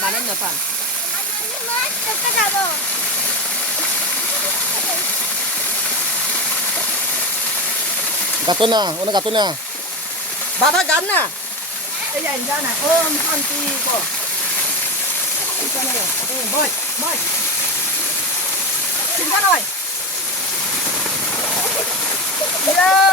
Mana na pan? Gato na, una gato na. Baba gan na. Bây giờ ra nè, ôm con ti cô. Con này, bơi, bơi. Xin ra rồi. Yay!